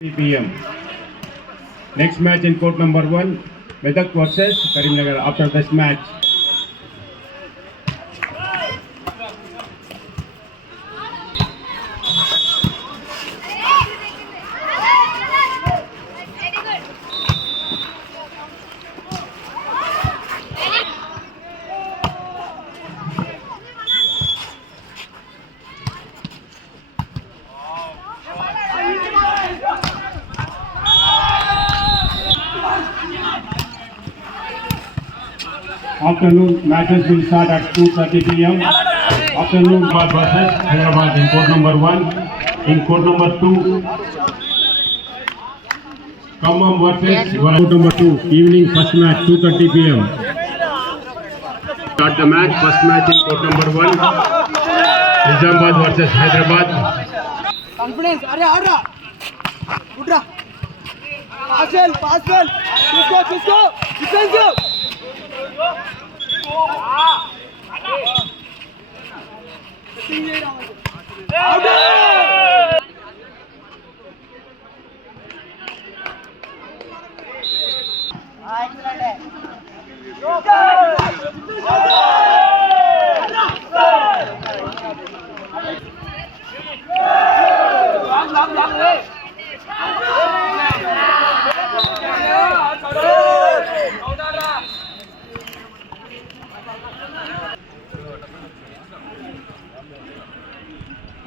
p.m. Next match in court number one, Medak versus Karimnagar. After this match, Afternoon matches will start at 2.30 p.m. Afternoon bar buses, Hyderabad in court number 1. In court number 2, Kammam versus court number 2. Evening first match, 2.30 p.m. Start the match, first match in court number 1. Nizamabad versus Hyderabad. Confidence, are you Udra. Pass well, pass well. Let's go, let's go. Defensive. Go!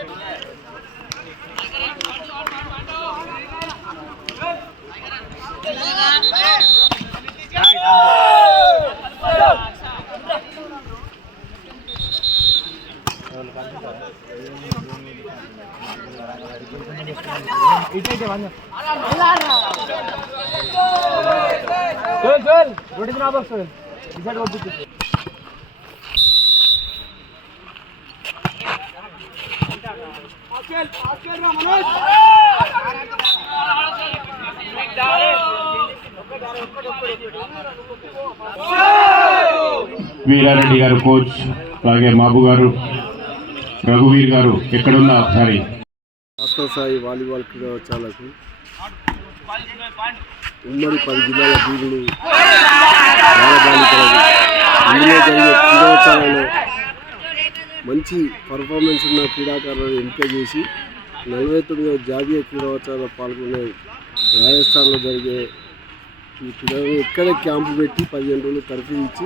చూసుకో defence చల్ చల్ road నా box decide Veerareddy గారు coach అలాగే మాబు గారు రఘువీర్ గారు ఎక్కడున్నా ఒకసారి. రాష్ట్ర స్థాయి వాలీబాల్ క్రీడోత్సవాలకు ఉమ్మడి పది జిల్లాల దీవులు బాలబాలికలకు అందులో జరిగే క్రీడోత్సవాలలో మంచి పర్ఫార్మెన్స్ ఉన్న క్రీడాకారులను ఎంపిక చేసి నలభై తొమ్మిదవ జాతీయ క్రీడోత్సవాల్లో పాల్గొనే రాజస్థాన్లో జరిగే ఈ క్రీడలను ఇక్కడే క్యాంపు పెట్టి పదిహేను రోజులు తరఫీ ఇచ్చి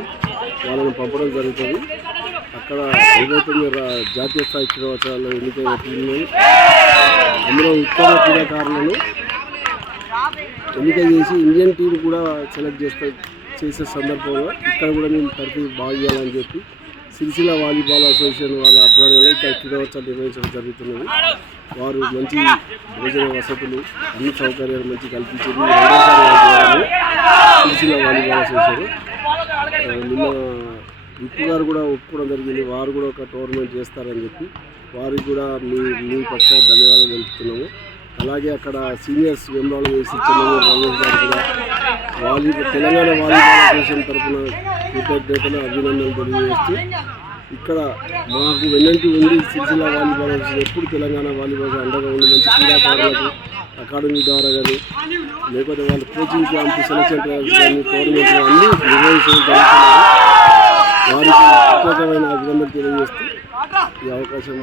వాళ్ళని పంపడం జరుగుతుంది. అక్కడ నలభై తొమ్మిది జాతీయ స్థాయి క్రీడోత్సవాల్లో ఎన్నికైన టీంలను అందులో ఉత్తమ క్రీడాకారులను ఎన్నిక చేసి ఇండియన్ టీం కూడా సెలెక్ట్ చేస్తా చేసే సందర్భంలో ఇక్కడ కూడా మేము తరఫు బాగా చేయాలని చెప్పి సిరిసిల్ల వాలీబాల్ అసోసియేషన్ వాళ్ళ ఆధ్వర్యంలో ఇక్కడ క్రీడోత్సవం నిర్వహించడం జరుగుతున్నది. వారు మంచి భోజన వసతులు అన్ని సౌకర్యాలు మంచి కల్పించింది రెండోసారి సిరిసిల్ల వాలీబాల్ అసోసియేషన్. నిన్న ఉప్పు గారు కూడా ఒప్పుకోవడం జరిగింది. వారు కూడా ఒక టోర్నమెంట్ చేస్తారని చెప్పి వారికి కూడా మీ మీ పక్ష ధన్యవాదాలు తెలుపుతున్నాము. అలాగే అక్కడ సీనియర్స్ వెంబాలు వేసి చెన్నూరు రమేష్ గారు కూడా వాలీబాల్ తెలంగాణ వాలీబాల్ అసోసియేషన్ తరఫున కృతజ్ఞతలు అభినందనలు తెలియజేస్తూ ఇక్కడ మాకు వెన్నంటి ఉంది సిరిసిల్ల వాలీబాల్ అసోసియేషన్ ఎప్పుడు తెలంగాణ వాలీబాల్ అండగా ఉంది మంచి క్రీడాకారులకు అకాడమీ ద్వారా కానీ లేకపోతే వాళ్ళు కోచింగ్ క్యాంప్ సెలక్షన్ ట్రయల్స్ కానీ టోర్నమెంట్లు అన్నీ నిర్వహించడం జరుగుతున్నాయి వారికి ప్రత్యేకమైన అభినందనలు తెలియజేస్తూ ఈ అవకాశం